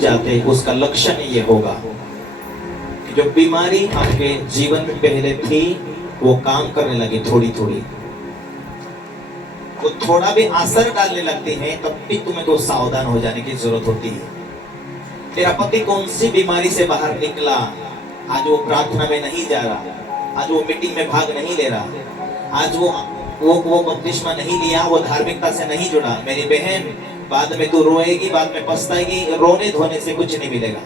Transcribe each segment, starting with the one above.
जाते उसका लक्षण ये होगा कि जो बीमारी आपके जीवन में पहले थी वो काम करने लगी थोड़ी थोड़ी, वो थोड़ा भी असर डालने लगती है, तब भी तुम्हें को सावधान हो जाने की जरूरत होती है। तेरा पति कौन सी बीमारी से बाहर निकला, आज वो प्रार्थना में नहीं जा रहा, आज वो मीटिंग में भाग नहीं ले रहा, आज वो बपतिस्मा नहीं लिया, वो धार्मिकता से नहीं जुड़ा। मेरी बहन, बाद में तू रोएगी, बाद में पछताएगी, रोने धोने से कुछ नहीं मिलेगा।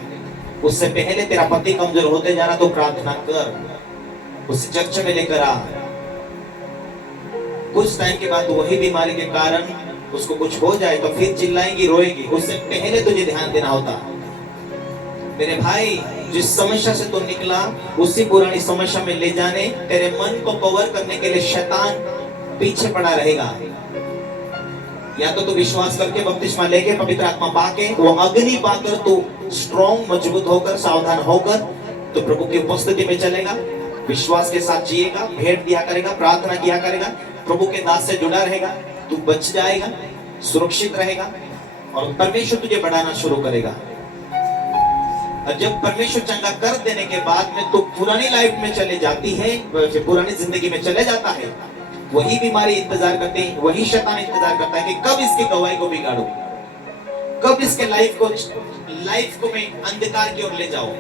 उससे पहले तेरा पति कमजोर होते जा रहा तो प्रार्थना कर, उसे चर्च में लेकर आ। कुछ टाइम के बाद वही बीमारी के कारण उसको कुछ हो जाए तो फिर चिल्लाएगी, रोएगी, उससे पहले तुझे ध्यान देना होता। मेरे भाई, जिस समस्या से तू निकला उसी पुरानी समस्या में ले जाने, तेरे मन को कवर करने के लिए शैतान पीछे पड़ा रहेगा। या तो तू विश्वास करके बपतिस्मा लेके पवित्र आत्मा पाके वो अग्नि पाकर तू स्ट्रॉन्ग, मजबूत होकर, सावधान होकर तो प्रभु की उपस्थिति में चलेगा, विश्वास के साथ जिएगा, भेंट दिया करेगा, प्रार्थना किया करेगा, प्रभु के दास से जुड़ा रहेगा, तू बच जाएगा, सुरक्षित रहेगा और परमेश्वर तुझे बढ़ाना शुरू करेगा। और जब परमेश्वर चंगा कर देने के बाद में तो पुरानी लाइफ में चले जाती है, पुरानी जिंदगी में चले जाता है, वही बीमारी इंतजार करते हैं, वही शैतान इंतजार करता है कि कब इसकी गवाही को बिगाड़ो, कब इसके लाइफ को मैं अंधकार की ओर ले जाऊं।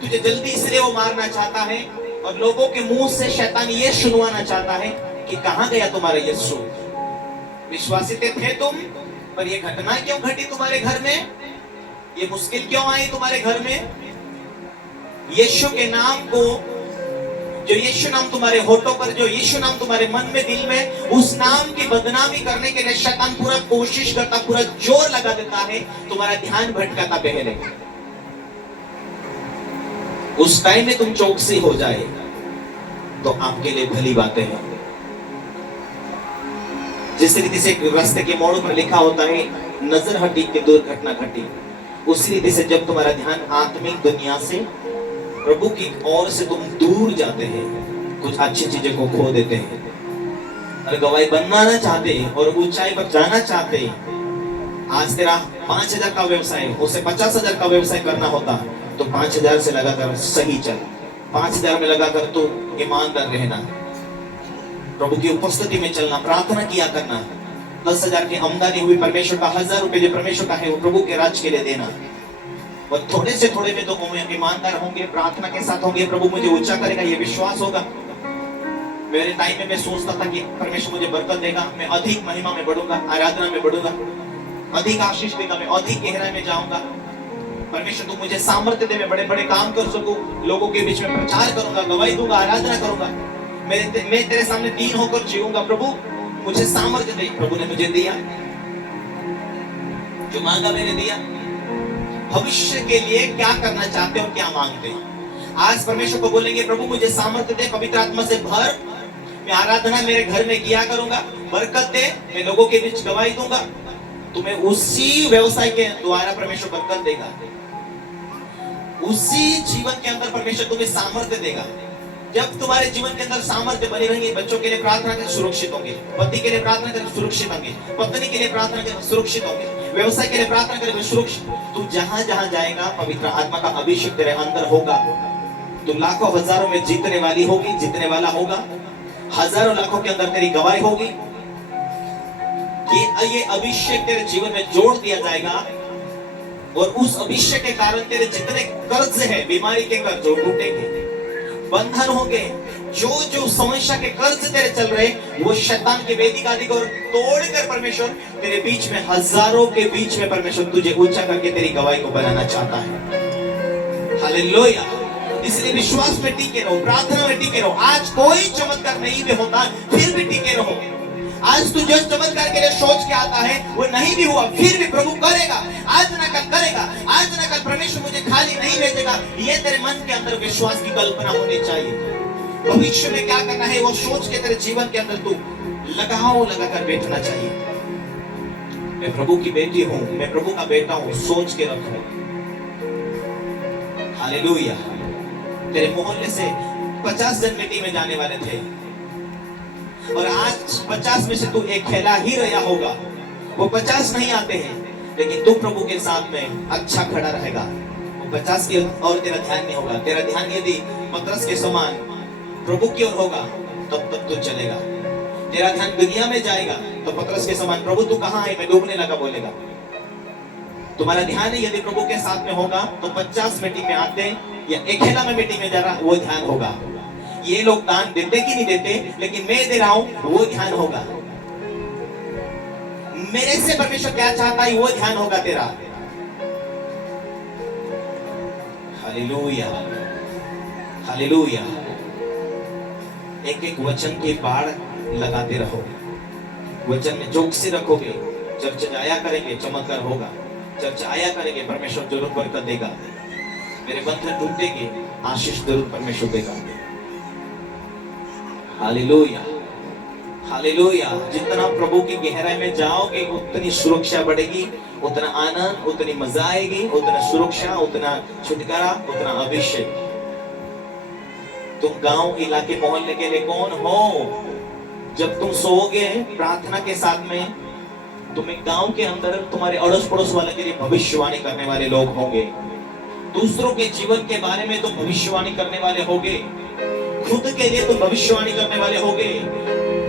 तुझे जल्दी इसलिए वो मारना चाहता है और लोगों के मुंह से शैतान ये सुनवाना चाहता है कि कहां गया तुम्हारा यीशु, विश्वासित थे तुम, पर ये घटना क्यों घटी तुम्हारे घर में, ये मुश्किल क्यों आई तुम्हारे घर में। यीशु के नाम को, जो यीशु नाम तुम्हारे होठों पर, जो यीशु नाम तुम्हारे मन में, दिल में, उस नाम की बदनामी करने के लिए शैतान पूरा कोशिश करता, पूरा जोर लगा देता है, तुम्हारा ध्यान भटकाता पहले। उस टाइम में तुम चौकसी हो जाए तो आपके लिए भली बातें हैं। जिस रीति से रास्ते के मोड़ पर लिखा होता है नजर हटी कि दुर्घटना घटी, उसी रीति से जब तुम्हारा ध्यान आत्मिक दुनिया से, प्रभु की ओर से तुम दूर जाते हैं, कुछ अच्छी चीजों को खो देते हैं और गवाही बनना चाहते हैं और ऊंचाई पर जाना चाहते हैं। आज तेरा 5,000 का व्यवसाय, उसे 50,000 का व्यवसाय करना होता तो 5,000 से लगाकर सही चल, 5,000 में लगाकर तो ईमानदार रहना, प्रभु की उपस्थिति में चलना, प्रार्थना किया करना। 10,000 की आमदनी हुई, परमेश्वर का 1,000 रुपए जो परमेश्वर का है वो प्रभु के राज के लिए देना। और थोड़े से थोड़े में तो ईमानदार होंगे, प्रार्थना के साथ होंगे, प्रभु मुझे ऊंचा करेगा, ये विश्वास होगा। मेरे टाइम में मैं सोचता था कि परमेश्वर मुझे बरकत देगा, मैं अधिक महिमा में बढ़ूंगा, आराधना में बढ़ूंगा, अधिक आशीष देगा, मैं अधिक गहराई में जाऊंगा। परमेश्वर तू मुझे सामर्थ्य दे, मैं बड़े बड़े काम कर सकूं, लोगों के बीच में प्रचार करूंगा, गवाही दूंगा, आराधना करूंगा, मैं तेरे सामने दीन होकर जीऊंगा। प्रभु मुझे सामर्थ्य दे। प्रभु ने मुझे दिया, जो मांगा मैंने दिया। भविष्य के लिए क्या करना चाहते हो, क्या मांगते हैं, आज परमेश्वर को बोलेंगे प्रभु मुझे सामर्थ्य दे, पवित्र आत्मा से भर, मैं आराधना मेरे घर में किया करूंगा, बरकत दे, मैं लोगों के बीच गवाही दूंगा। तुम्हें उसी व्यवसाय के द्वारा परमेश्वर बरकत देगा, उसी जीवन के अंदर परमेश्वर तुम्हें सामर्थ्य देगा। जब तुम्हारे जीवन के अंदर सामर्थ्य बनी रहेंगे, बच्चों के लिए प्रार्थना करके सुरक्षित होंगे, पति के लिए प्रार्थना करके सुरक्षित होंगे, पत्नी के लिए प्रार्थना करके सुरक्षित होंगे, व्यवसाय के लिए प्रार्थना करके सुरक्षित। तू जहां जहां जाएगा पवित्र आत्मा का अभिषेक तेरे अंदर होगा, तू लाखों हजारों में जीतने वाली होगी, जीतने वाला होगा, हजारों लाखों के अंदर तेरी गवाही होगी कि ये अभिषेक तेरे जीवन में जोड़ दिया जाएगा और उस अभिषेक के कारण तेरे जितने कर्ज है, बीमारी के कर्ज वो टूटेंगे, बंधन होंगे, जो समस्या के कर्ज तेरे चल रहे वो शैतान के वेदी आदि को तोड़कर परमेश्वर तेरे बीच में, हजारों के बीच में परमेश्वर तुझे ऊंचा करके तेरी गवाही को बनाना चाहता है। हालेलुया। इसलिए विश्वास में टीके रहो, प्रार्थना में टीके रहो। आज कोई चमत्कार नहीं भी होता फिर भी टीके रहो। आज तू जो चमत्कार के लिए सोच के आता है वो नहीं भी हुआ फिर भी प्रभु करेगा, आज ना कल करेगा, आज ना कल परमेश्वर मुझे खाली नहीं भेजेगा। ये तेरे मन के अंदर विश्वास की कल्पना होनी चाहिए। भविष्य में क्या करना है वो सोच के तेरे जीवन के अंदर तू लगाकर बैठना चाहिए। मैं प्रभु की बेटी हूं, मैं प्रभु का बेटा हूं, सोच के रखो। हालेलुया। तेरे मोहल्ले से 50 जन मिट्टी में जाने वाले थे और आज 50 में से तू एक खेला ही रहा होगा। वो 50 नहीं आते हैं, लेकिन तू प्रभु के साथ में अच्छा खड़ा रहेगा, 50 की और तेरा ध्यान नहीं होगा। तेरा ध्यान यदि पतरस के समान प्रभु की ओर होगा तब तक तू चलेगा। तेरा ध्यान दुनिया में जाएगा तो पतरस के समान प्रभु तू कहाँ है, मैं डूबने लगा बोलेगा। तुम्हारा ध्यान यदि प्रभु के साथ में होगा तो 50 मीटिंग में आते या अकेला में मीटिंग में जा रहा, वो ध्यान होगा। ये लोग दान देते कि नहीं देते, लेकिन मैं दे रहा हूं, वो ध्यान होगा। मेरे से परमेश्वर क्या चाहता है, वो ध्यान होगा तेरा। Hallelujah, hallelujah. एक एक वचन की बाढ़ लगाते रहो, वचन में चौकसी रखोगे, चर्चा आया करेंगे, चमत्कार होगा। चर्चा आया करेंगे, परमेश्वर जरूर बरकत देगा। मेरे बंधन टूटेंगे, आशीष जरूर परमेश्वर देगा। Hallelujah, hallelujah. जितना प्रभु की गहराई में जाओगे उतनी सुरक्षा बढ़ेगी, उतना आनंद, उतनी मजा आएगी, उतना सुरक्षा, उतना छुटकारा, उतना अभिषेक। तुम गांव, इलाके, मोहल्ले के लिए कौन हो? जब तुम सोओगे प्रार्थना के साथ में, तुम्हें गांव के अंदर तुम्हारे अड़ोस पड़ोस वाले के लिए भविष्यवाणी करने वाले लोग होंगे। दूसरों के जीवन के बारे में तुम भविष्यवाणी करने वाले होगे, खुद के लिए तुम भविष्यवाणी करने वाले होगे।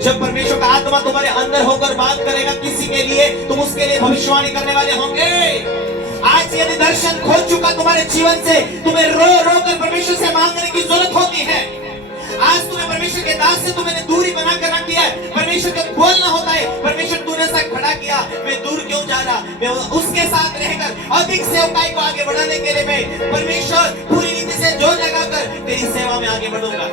जब परमेश्वर का आत्मा तुम्हारे अंदर होकर बात करेगा किसी के लिए, तुम उसके लिए भविष्यवाणी करने वाले होंगे। आज यदि दर्शन खो चुका तुम्हारे जीवन से, तुम्हें रो रो कर परमेश्वर से मांगने की जरूरत होती है। आज तुम्हें परमेश्वर के दास से तुमने दूरी बनाकर रख दिया है। परमेश्वर का बोलना होता है, परमेश्वर तूने सा खड़ा किया, मैं दूर क्यों जा रहा, मैं उसके साथ रहकर अधिक सेवकाई को आगे बढ़ाने के लिए मैं परमेश्वर पूरी रीति से जोर लगाकर तेरी सेवा में आगे बढ़ूंगा।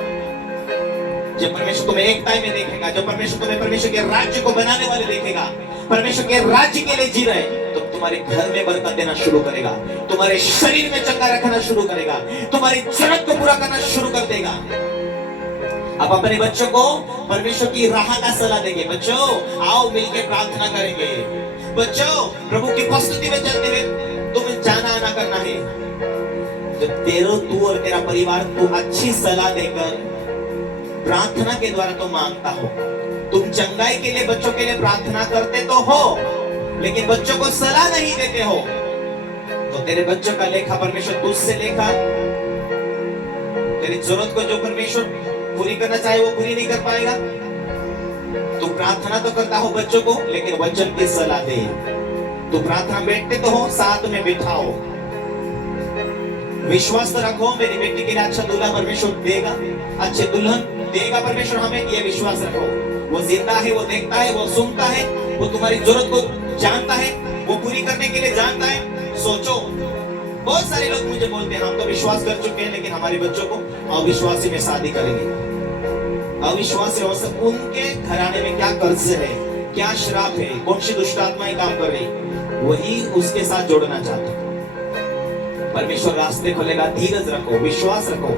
जब परमेश्वर तुम्हें एकता में देखेगा, जब परमेश्वर तुम्हें परमेश्वर के राज्य को बनाने वाले देखेगा, परमेश्वर के राज्य के लिए जी रहे, तो तुम्हारे घर में बरकत देना शुरू करेगा, तुम्हारे शरीर में चंगा रखना शुरू करेगा, तुम्हारी जरूरत को पूरा करना शुरू कर देगा। अब अपने बच्चों को परमेश्वर की राह का सलाह देंगे। बच्चों आओ मिलकर प्रार्थना करेंगे। बच्चों प्रभु की उपस्थिति में चलते हुए तुम्हें जाना आना करना है। जब तू और तेरा परिवार को अच्छी सलाह देकर प्रार्थना के द्वारा तो मांगता हो, तुम चंगाई के लिए बच्चों के लिए प्रार्थना करते तो हो, लेकिन बच्चों को सलाह नहीं देते हो, तो तेरे बच्चों का लेखा परमेश्वर तुझसे लेखा। तेरी जरूरत को जो परमेश्वर पूरी करना चाहे वो पूरी नहीं कर पाएगा। तू प्रार्थना तो करता हो बच्चों को, लेकिन वचन की सलाह दे। तू प्रार्थना बैठते तो हो, साथ में बिठाओ। विश्वास तो रखो मेरी बेटी के लिए अच्छा दूल्हा परमेश्वर देगा, अच्छे दुल्हन देगा परमेश्वर हमें, ये विश्वास रखो। वो जिंदा है, वो देखता है, वो सुनता है, वो तुम्हारी जरूरत को जानता है, वो पूरी करने के लिए जानता है। सोचो, बहुत सारे लोग मुझे बोलते हैं हम तो विश्वास कर चुके हैं, लेकिन हमारे बच्चों को अविश्वासी में शादी करेंगे। अविश्वासी हो सब, उनके घराने में क्या कर्ज है, क्या श्राप है, कौन सी दुष्ट आत्माएं काम कर रही, वही उसके साथ जोड़ना चाहते। परमेश्वर रास्ते खोलेगा, धीरज रखो, विश्वास रखो,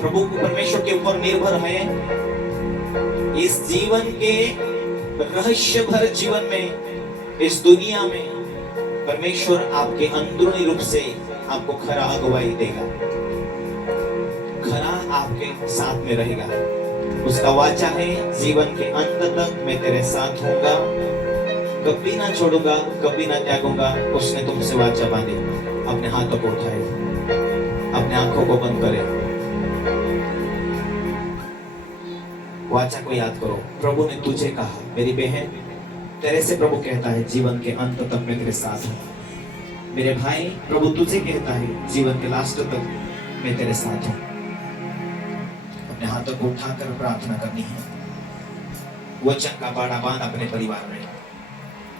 प्रभु को परमेश्वर के ऊपर निर्भर है। इस जीवन के रहस्य भर जीवन में, इस दुनिया में परमेश्वर आपके अंदरूनी रूप से आपको खरा अगुवाई देगा, खरा आपके साथ में रहेगा। उसका वाचा है जीवन के अंत तक मैं तेरे साथ होऊंगा, कभी ना छोड़ूंगा, कभी ना त्यागूंगा। उसने तुमसे वाचा बांधी। अपने हाथों को उठाए, अपने आंखों को बंद करें, वाचा को याद करो। प्रभु ने तुझे कहा, मेरी बहन, तेरे से प्रभु कहता है जीवन के अंत तक मैं तेरे साथ हूं। मेरे भाई, प्रभु तुझे कहता है जीवन के लास्ट तक मैं तेरे साथ हूं। अपने हाथों को उठाकर प्रार्थना करनी है। वचन का बाड़ा बांध अपने परिवार में,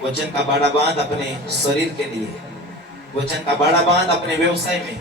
वचन का बाड़ा बांध अपने शरीर के लिए, वचन का बाड़ा बांध अपने व्यवसाय में,